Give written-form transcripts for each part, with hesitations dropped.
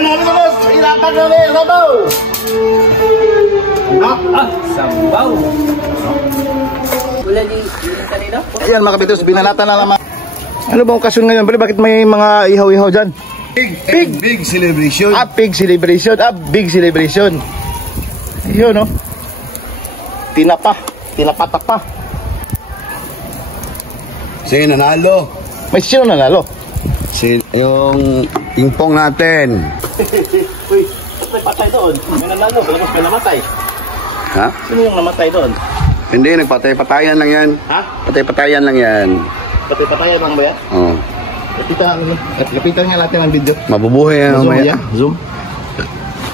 Boss! Ilatan na rin, sabaw! Sabaw! Wala din kanina? Ayan mga kabitos, binanatan na naman. Ano bang okasyon ngayon? Bakit may mga ihaw-ihaw dyan? Big celebration. Big celebration. Big celebration. Yun, no? Tinapatak pa. Sino nanalo? May sino nanalo? Yung ping-pong natin. Uy, may patay doon. May nanalo, balabas may namatay. Ha? Sino yung namatay doon? Hindi, nagpatay-patayan lang yan. Ha? Patay-patayan lang yan. Patay-patayan lang ba yan? Oo. Lapitan nga natin ang video. Mabubuhay yan. Zoom yan? Zoom?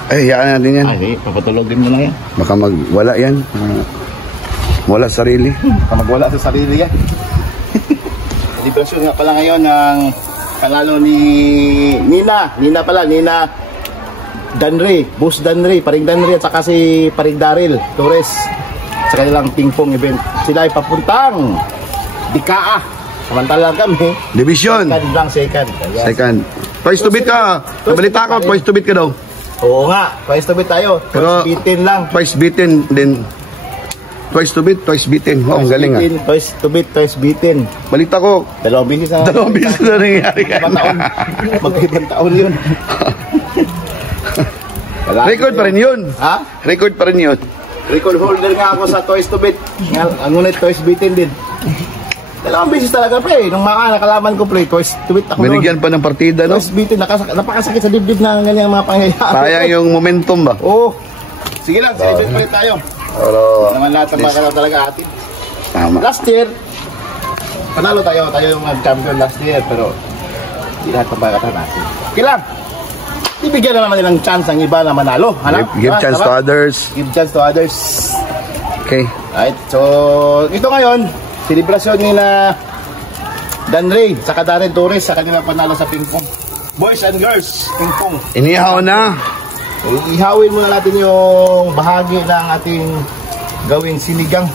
Hiyaan natin yan. Ay, papatulogin mo na yan. Baka magwala yan. Wala sarili. Baka magwala sa sarili yan. Celebration nga pala ngayon ng panalo ni Nina Danre, Boss Danre, Paring Danre at saka si Paring Daryl Torres sa kanilang ping-pong event. Sila ay papuntang Dikaa. Samantalang kami Division. Second. Twice to beat ka. Kabalita ko, twice to beat ka daw. Oo nga, twice to beat tayo. Pero Twice beaten lang. Twice beaten din. Twice to beat, twice beaten. Oh, ang galing beaten, Twice to beat, twice beaten. Balita ko. Dalawang bisis na nangyari ka. Mag-ibang taon yun. Record pa rin yun. Ha? Record pa rin yun. Record holder nga ako sa twice to beat. Ang ngunit twice beaten din. Dalawang bisis talaga pre. Nung nakalaman ko pre, twice to beat ako. Binigyan pa ng partida, no? Twice beaten. Napakasakit sa dibdib na ganyan mga pangyayari. Sayang yung momentum ba? Oo. Sige lang, celebrate pa rin tayo. Pero naman lahat ng mga talaga atin. tama. Last year, panalo tayo. Tayo yung nag-champion last year. Pero hindi lahat ng mga natin. Okay lang. Ibigyan na naman nilang chance ang iba na manalo. Give chance to others. Give chance to others. Okay. Right. So, ito ngayon, celebration ni na Danre, saka Daryl Torres sa kanilang panalo sa ping-pong. Boys and girls, ping-pong. Inihaw na. So, ihawin muna natin yung bahagi ng ating gawing sinigang.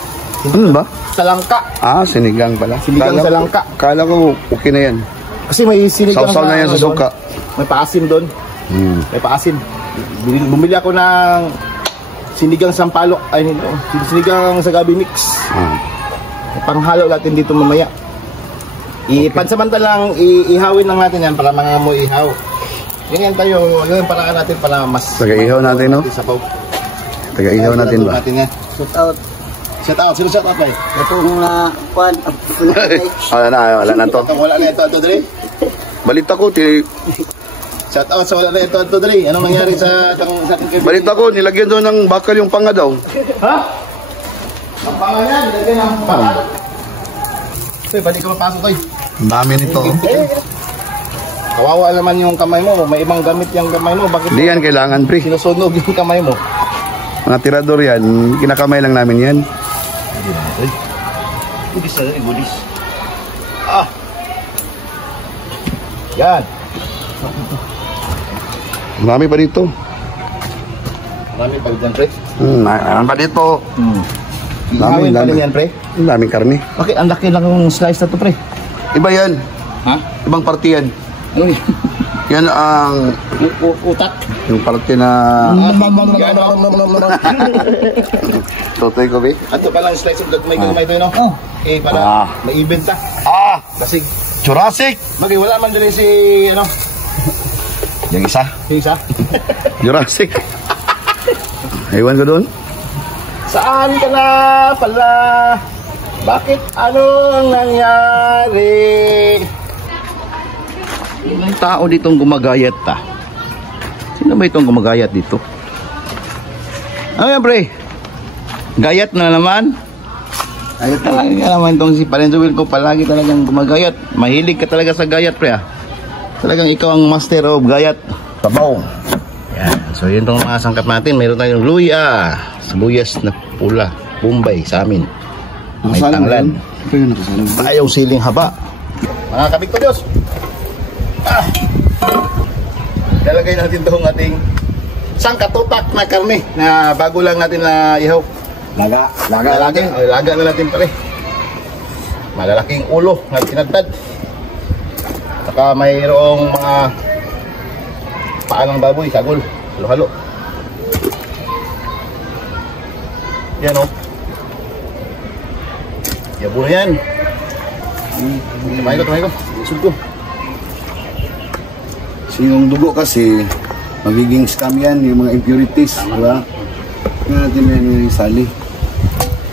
Ano ba? Sa langka. Sinigang pala. Sinigang sa langka. Kala ko okay na yan. Kasi may sinigang Sausaw na yan sa suka. May paasim doon. May paasim. Bumili ako ng sinigang sampalok. Ay, sinigang sa gabi mix. Panghalo natin dito mamaya. Pansamantalang ihawin lang natin yan para mga mo ihaw. Ganyan tayo, yung paraan natin para mas taga-ihaw natin, no? Taga-ihaw natin ba? Shout out. Shout out, sino shout out ba? Ito mga kwan. Wala na to. Wala na ito, Dre. Balita ko, Shout out sa wala na ito, Dre. Anong nangyari sa ating kaibigan? balita ko, nilagyan doon ng bakal yung panga daw. Ha? Ang panga yan, nilagyan ng panga. Pwede ka mapasok, Toy. Ang dami nito. Kawawa naman yung kamay mo. May ibang gamit yung kamay mo. Bakit Hindi yan kailangan, pre. sinusunog yung kamay mo? Mga tirador yan, kinakamay lang namin yan. Budis na rin, budis. Yan. Marami pa dito. Marami pa dyan, pre. Marami pa dito. Ihawin pa rin yan, pre. Ang daming karne. Okay, ang laki lang yung slice na to, pre. Iba yan. Ha? Ibang parte yan. Uy. Yan ang Utak. yung parte na Totoy ko, be. Ato palang slice of may gamay to, no? Para maibenta. Kasi Jurassic. Bagay, wala man din si, ano? Yung isa. Yung isa? Jurassic. Ewan ko doon. Saan ka na pala? Bakit? Anong nangyari? May tao ditong gumagayat ta. Sino ba itong gumagayat dito? Ano yan, pre? Gayat na naman? Ayun talaga naman itong si Parenzuel ko. Palagi talagang gumagayat. Mahilig ka talaga sa gayat, pre. Talagang ikaw ang master of gayat. Sabaw. Yan. So yun itong mga sangkap natin. Mayroon tayong luya. Sibuyas na pula. Bombay sa amin. May tanglan. Tayong siling haba. Mga kabig ko, Diyos. Lalagay natin itong ating sangkatutak na karne na bago lang natin na ihaw. Laga na natin pare. Malalaking ulo na tinadtad. Saka mayroong mga paa ng baboy, sagol. Halo-halo. Yan o. Yabo na yan. Tumahay ko. Isog ko. So yung dugo kasi, magiging scam yan, yung mga impurities, di ba? Kaya natin na yan sali.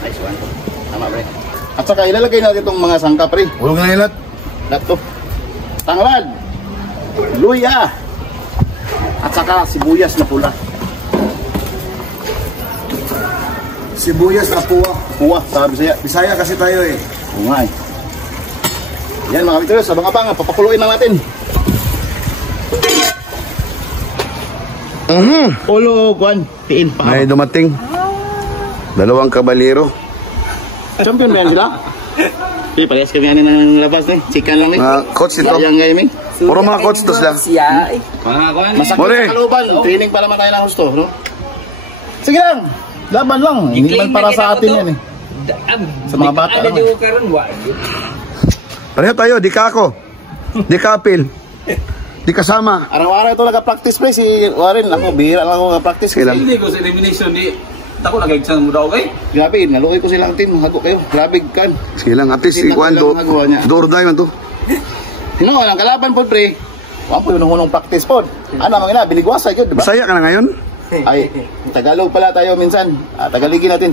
Nice one. Tama, pre. At saka ilalagay natin itong mga sangkap, pre. Hulog na ilat. Lahat to. Tanglad. Luya. At saka sibuyas na pula. Sibuyas na puwa. Puwa, sabi saya. Bisaya kasi tayo eh. Umay. Yan mga kapitros, abang-abang, papakuluin na natin. Ulo, Juan, tiin pa. May dumating. Dalawang kabalero. Champion ba yan sila? Eh, parehas kami yan ng labas eh. Chicken lang eh. Coach ito. Sayang kayo, Ming. Puro mga coach to sila. Siya eh. Masakit More. sa kaluban. Training pa naman tayo ng gusto, no? Sige lang. Laban lang. Hindi man para sa atin yan eh. Sa mga bata Ada lang. di ukaran wa. Pareho tayo, di ka ako. Di ka apil. Di kasama. Araw-araw ito nag-practice play si Warren. Ako, bihira lang ako nag-practice. Sige lang. Hindi ko sa elimination di. Tako nag-exam mo daw kay. Grabe, nalukoy ko silang team. Hago kayo. Grabe kan. Sige lang, at least si Juan do. Door man to. Sino, ang kalaban po, pre. Wala po yung unang practice po. Ano, mga ina, biligwasa yun, diba? Bisaya ka na ngayon? Ay, Tagalog pala tayo minsan. Tagalogin natin.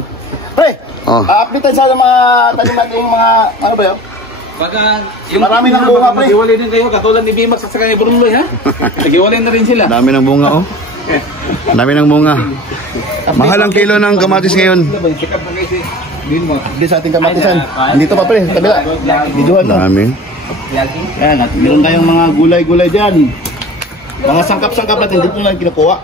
Pre, update tayo sa mga tanim natin mga, ano ba yun? Pagka Marami ng bunga, pre. Nagiwalay din kayo katulad ni Bimax at saka ni Brunoy ha. Nagiwalay na rin sila. Dami ng bunga oh. Dami ng bunga. Mahal ang kilo ng kamatis ngayon. Sikap na kayo si Bimax. Hindi sa ating kamatisan. Dito pa, pre. Kabila. Videohan na. Dami. Yan, at meron tayong mga gulay-gulay dyan. Mga sangkap-sangkap natin, dito lang kinukuha.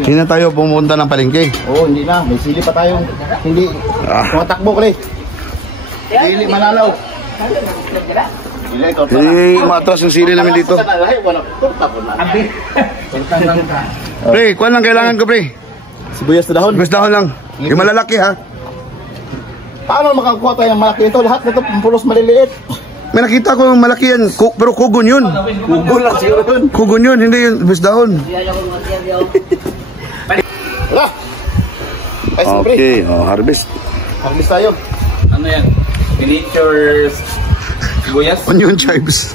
Hindi na tayo pumunta ng palengke. Oo, hindi na. May sili pa tayong hindi. Tumatakbo, pre. Sili, malalaw. Hindi matras yung sili namin dito. Pre, kuwan lang kailangan ko pre. Sibuyas na dahon. Gusto dahon lang. Yung malalaki ha. Paano makakuha tayo ng malaki ito? Lahat na ito, pulos maliliit. May nakita ko yung malaki yan. Pero kugon yun. Google lang siguro yun. Kugon yun, hindi yun. Gusto dahon. Wala. Ay, pre. Okay, oh, harvest. Harvest tayo. Ano yan? Miniatures sibuyas. Onion chives.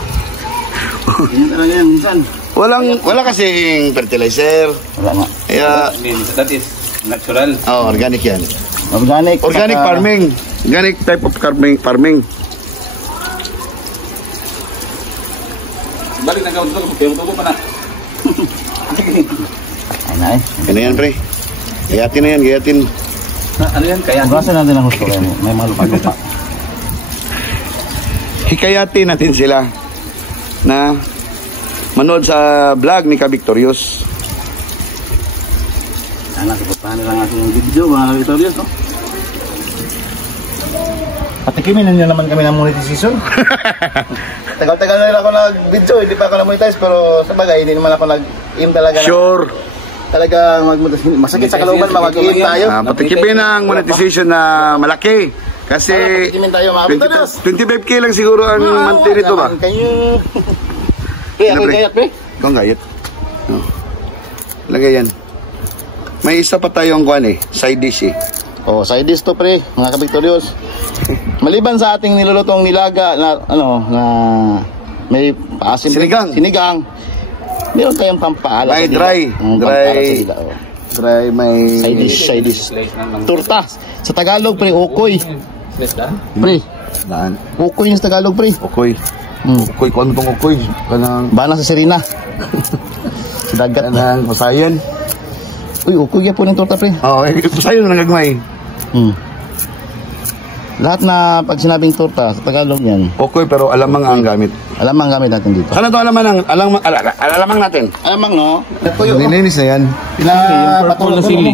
Ganyan talaga yan, minsan. Wala kasing fertilizer. Wala nga. Kaya, That is natural. organic yan. Organic. Organic saka- farming. Organic type of farming. Balik na gawin ko. Tugo pa na. Ay, na eh. Ano yan pre? Gayatin na yan, gayatin. Ano yan? Kaya Ugasan natin ang gusto kayo. May mga lupa-lupa. Hikayatin natin sila na manood sa vlog ni Ka Victorious. Sana, suportahan nila ang ating video, mga Victorious, no? Patikimin na niyo naman kami ng monetization. Tagal-tagal na rin ako nag-video, hindi pa ako na-monetize, pero sa bagay, hindi naman ako nag-aim talaga. Sure. Talaga masakit sa kalooban, mag-aim tayo. Patikipin ang monetization na malaki. Kasi Patikimin tayo, mga Victorious. 25k lang siguro ang monthly nito ba? Kayo. Pre, ang gayat, pre. Ikaw ang gayat. Oh. Lagay yan. May isa pa tayong kuwan eh, side dish eh. Oh, side dish to, pre, mga Ka-Victorious. Maliban sa ating nilulutong nilaga na na may paasim, sinigang. Meron tayong pampaala May sa dila. dry. Pampaala sa dila, oh. Dry may Side dish. Turta. Sa Tagalog, pre, ukoy. Pre, daan. ukoy yung sa Tagalog, pre. Ukoy. Ukoy, kung ano tong ukoy? Kanang Bana sa Serena. Sa dagat. kanang pasayan. Uy, ukoy yan po ng torta, pre. Oh, pasayan na nagagmay. Lahat na pag sinabing torta, sa Tagalog yan, Ukoy pero alamang ang gamit. alamang gamit natin dito. Sana to alamang natin. Alamang, no? Nilinis na yan. Pinapatulog ko mo.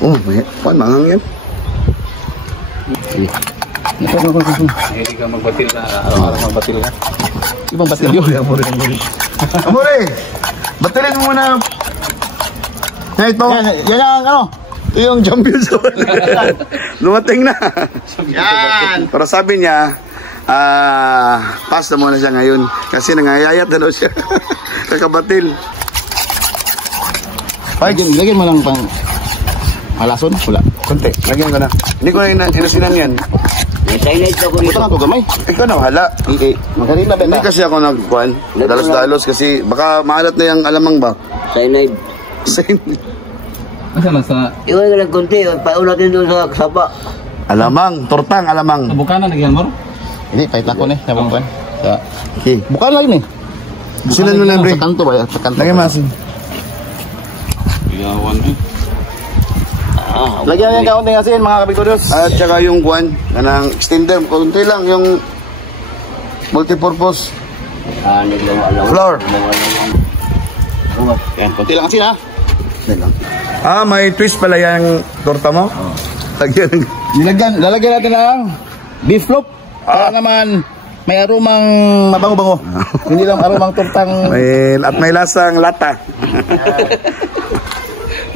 Oh, kuan mangang yan. Hindi ka magbatil ka. Araw-araw magbatil ka. Ibang batilyo. Amore, batilin mo muna. Na ito, Yan ang ano. yung champion sa lumating na. Yan. Pero sabi niya, pass na muna siya ngayon. Kasi nangayayat na daw siya. Kakabatil. Lagyan mo lang pang malason. Wala. Konti, lagyan ko na. Hindi ko na inasinan yan. May cyanide ako Ito dito. na ito gamay. Ikaw na, hala. Magkarila ba Hindi ito? kasi ako nagkuhan. Dalos-dalos kasi baka maalat na yung alamang ba? Cyanide. Asa man sa Iwan ka lang kunti. Pauna din doon sa sapa. Alamang, tortang alamang. bukana nagyan mo? Hindi, pahit na ko ni. Sa bukan. Okay. Bukan lang ni. Silan mo na, pre. Sa kanto ba? Sa kanto. Lagyan mo asin. Iyawan eh. Lagyan niya kaunting asin mga kabikudos. At saka yung kuhan, kanang extender, konti lang yung multipurpose Naglawa-lawa. flour. Yan, konti lang asin ha. Ah, may twist pala yung torta mo? Lagyan. Lalagyan natin ng beef loaf. Para naman may aromang mabango-bango. Hindi lang aromang tortang. At may lasang lata.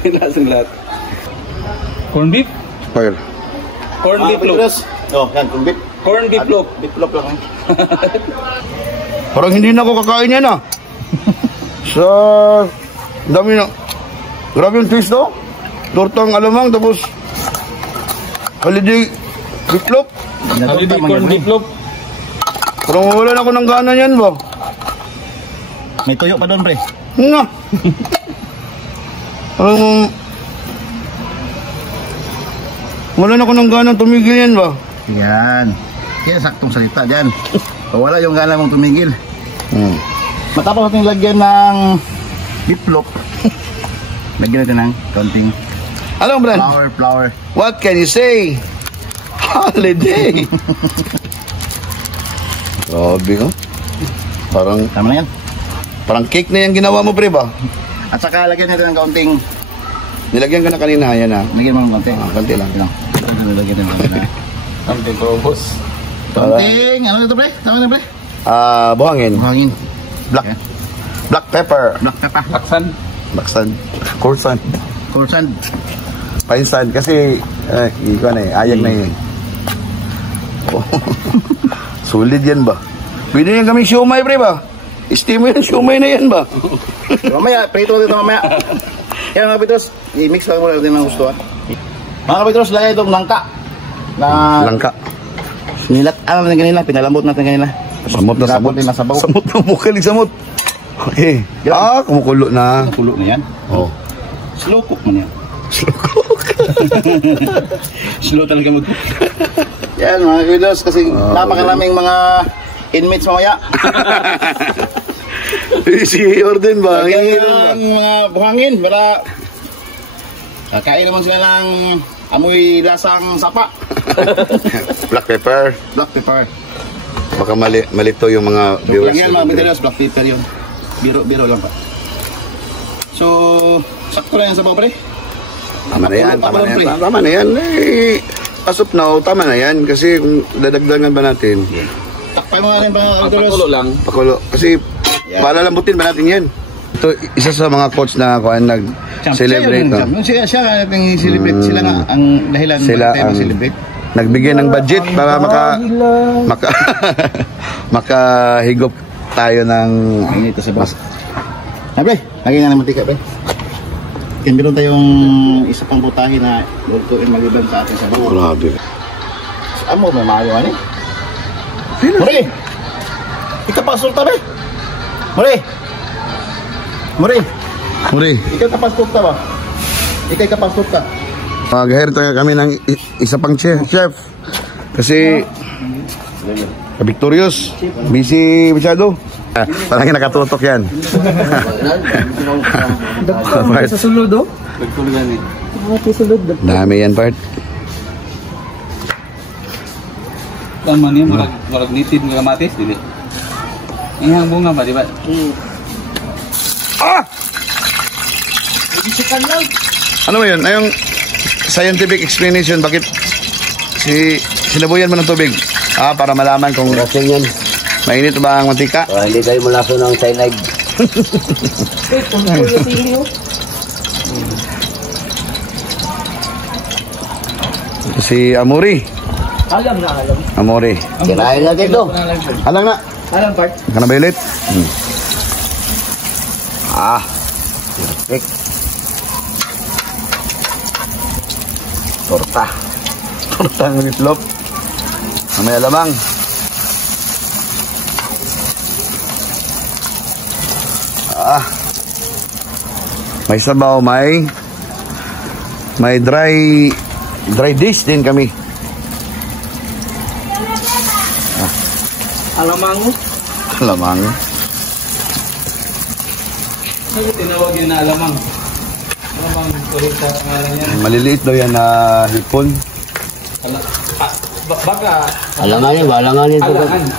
Lasang lahat. Corn beef? Well, Corn beef loaf. Oh, yan, kung beef. Corn beef loaf. Beef loaf lang. parang hindi na ako kakain yan ah. Sa dami na. Grabe yung twist no? Tortang alamang tapos holiday bitlop. Holiday corn beef loaf. Parang wala na ako ng gana yan ba? May tuyo pa doon, pre. Nga. Parang wala na ako ng gana tumigil yan ba? Yan. Kaya saktong salita dyan. Wala yung gana mong tumigil. Matapos natin lagyan ng beef loaf. Lagyan natin ng konting Alam mo, Bran? flour. What can you say? Holiday. Grabe ko. Tama na yan. Parang cake na yung ginawa mo, pre ba? At saka lagyan natin ng konting, Nilagyan ko na kanina, yan ah. lagyan mo ng konting. Konti lang. Lagyan natin ng konting. Konting probos. Konting, ano ito, pre? Tama na, pre? Buhangin. Buhangin. Black pepper. Black pepper. Laksan. Baksan. Kursan. Corsan. Painsan. Kasi, ikaw na eh. Ayag na yun. Solid yan ba? Pwede yan kami siomay, pre ba? Steam mo yan, siomay na yan ba? Mamaya, prito natin ito mamaya. Yan mga kapitros, i-mix lang mo natin ng gusto. Mga kapitros, lagay itong langka. Langka. Nilat, natin kanina, pinalambot natin kanina. Samot na samot. Din na sabaw. Samot na bukalig samot. Okay. Kumukulo na. Kulo na yan. Oh. Slow cook man yan. Slow cook. Slow talaga mag Yan mga kapitros, kasi napakaraming mga inmates mamaya. Si Jordan ba? Lagyan ng mga buhangin para kakain naman sila ng amoy lasang sapa. Black pepper. Black pepper. Baka malito yung mga So, viewers. lang yan mga kapitros, black pepper yun. Biro lang pa. So, sakto lang yan sa pre. Tama na yan. Tama na yan. Tama na yan. As of now, tama na yan. Kasi kung dadagdagan ba natin, Takpay mo nga rin mga kapitros. pagpakulo lang. pakulo. Kasi palalambutin ba natin yan? Ito, isa sa mga coach na nag-celebrate. No? Siya natin celebrate. Sila nga ang dahilan Sila bakit tayo ang celebrate. nagbigay ng budget para makahigop tayo ng Ay, ito sa boss. Pre, lagyan na ng mantika, pre. Kaya meron tayong isa pang putahe na lutuin mag-ibang sa ating sabaw. grabe. Amo, may maayo ano eh. Muli! Ikaw pa sulta, pre. Muli! Muri, Ikaw ka pa sulta ba? Ikaw ka pa sulta. mag-hire tayo kami ng isa pang chef. Kasi Victorious, busy masyado. Parang nakatutok yan. Sa sulod oh. Nagtulugan eh. Dami yan, part. Tama niya, marag nitid ng kamatis, dili. Ihang bunga ba, di ba? Ano mo yun? Yung scientific explanation, bakit sinabuyan mo ng tubig? Para malaman kung Lasing yan. mainit ba ang mantika. Hindi kayo malaso ng cyanide. Si Amori. Alam na alam. Amori. Kirain natin ito. Alang na. Alam part. Ka na ba ulit? Perfect. Torta. Torta ng itlog. May alamang. May sabaw, may dry dish din kami. Alamang. Alamang. Ano tinawag yun na alamang? Alamang, kulit sa pangalan yan. Maliliit daw yan na hipon. Baka... Alangan yun. Alangan.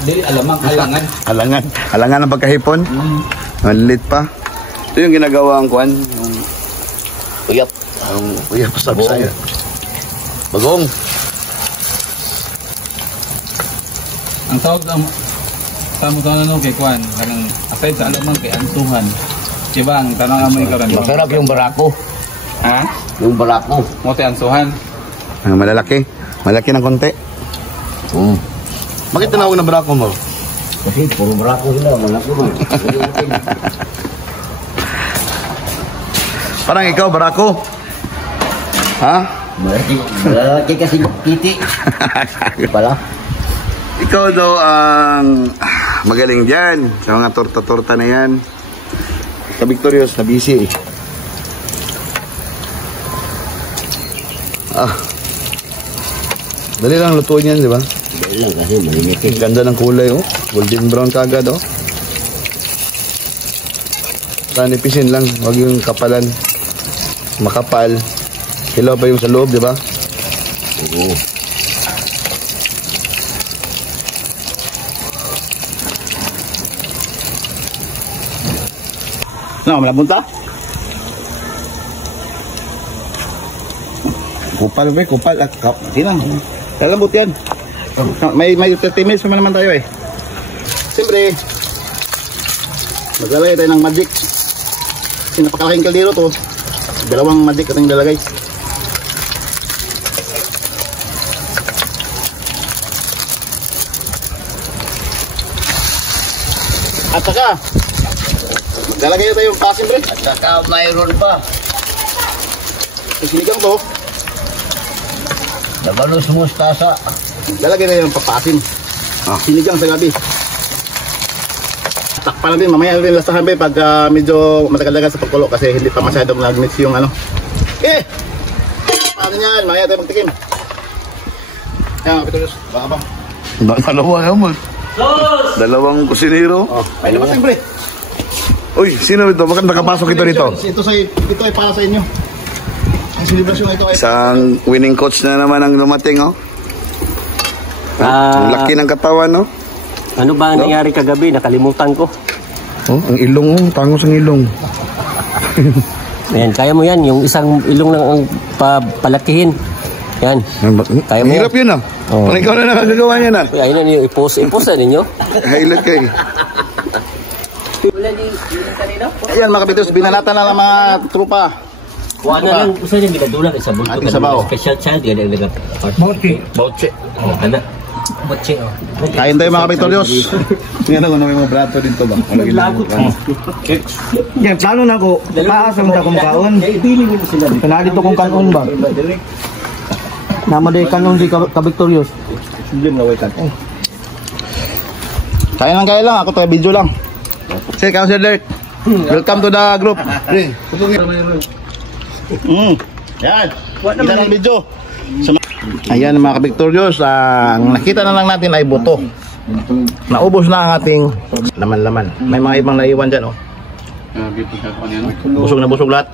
Dili, alamang, alangan. Alangan ang pagkahipon. Maliliit pa. Ito yung ginagawa ang kuwan. Uyap. Ang uyap sa Bisaya. Bagong. Ang tawag ng tamo-tamo kay Kwan, kanang aside sa alamang kay antuhan. Diba ang tanong amoy karon? Masarap yung barako. Ha? Yung barako. Mo te antuhan. Malalaki. Malaki ng konti. Bakit tinawag na barako mo? Kasi puro barako sila. Malaki mo. Parang ikaw, barako. Ha? Malaki kasi kiti. Pala. Ikaw daw ang magaling dyan sa mga torta-torta na yan. Sa Victorious, na busy. Dali lang lutuin yan, di ba? Dali lang kasi malimit. Ang ganda ng kulay, oh. Golden brown kagad, oh. Nipisin lang, wag yung kapalan. Makapal. Hilaw pa yung sa loob, di ba? Oo. No, malapunta? Kupal, be, kupal. Hinang. Lalambot yan. May 30 minutes naman tayo eh. Siyempre, maglalagay tayo ng magic. Kasi napakalaking kaldero to. Dalawang magic ating lalagay. At saka, maglalagay na tayo yung pasin, bre. At saka mayroon pa. Sinigang to. Labanos mustasa. Lalagay na yung papasin. Sinigang sa gabi. Takpan natin, mamaya natin lasahan ba pag medyo matagal-tagal sa pagkulo kasi hindi pa masyadong nag-mix yung ano. Eh! Paano yan? Mamaya tayo magtikim. Yan, Petrus. Baka ba? Dalawa naman. Dalawang kusinero. Ay naman siyempre. Uy, sino ito? Bakit nakapasok ito dito? Ito ay para sa inyo. Ang celebration ito ay... Isang winning coach na naman ang lumating, oh. Ang laki ng katawan, no? Ano ba ang nangyari kagabi? Nakalimutan ko. Oh, ang ilong, oh. Tangos ang ilong. Ayan, kaya mo yan. Yung isang ilong lang ang palakihin. Yan. Kaya mo hirap yun, ah. Oh. Parang ikaw na nakagagawa niya na. Ayun na ninyo, i-post na ninyo. Highlight kayo. Ayan, mga kapitos, binanata na lang mga trupa. Kuha na lang, gusto niya ginadula sa bunto. Ating sabaw. Special child, yan ang Bauche. Oh, ano? Bauche, oh. Kain tayo mga kapitorios. Ngayon ako namin mga brato dito ba? Lagot mo. Yan, plano na ko. Paasam na kong kaon. Kanali to kong kanon ba? Namaday kanon di ka-Victorious. Kaya lang. Ako tayo video lang. Say, Councilor Dirk. Welcome to the group. Yan. Kita ng video. Ayan mga ka-Victorious. Ang nakita na lang natin ay buto. Naubos na ang ating laman-laman. May mga ibang naiwan dyan, oh. Busog na busog lahat.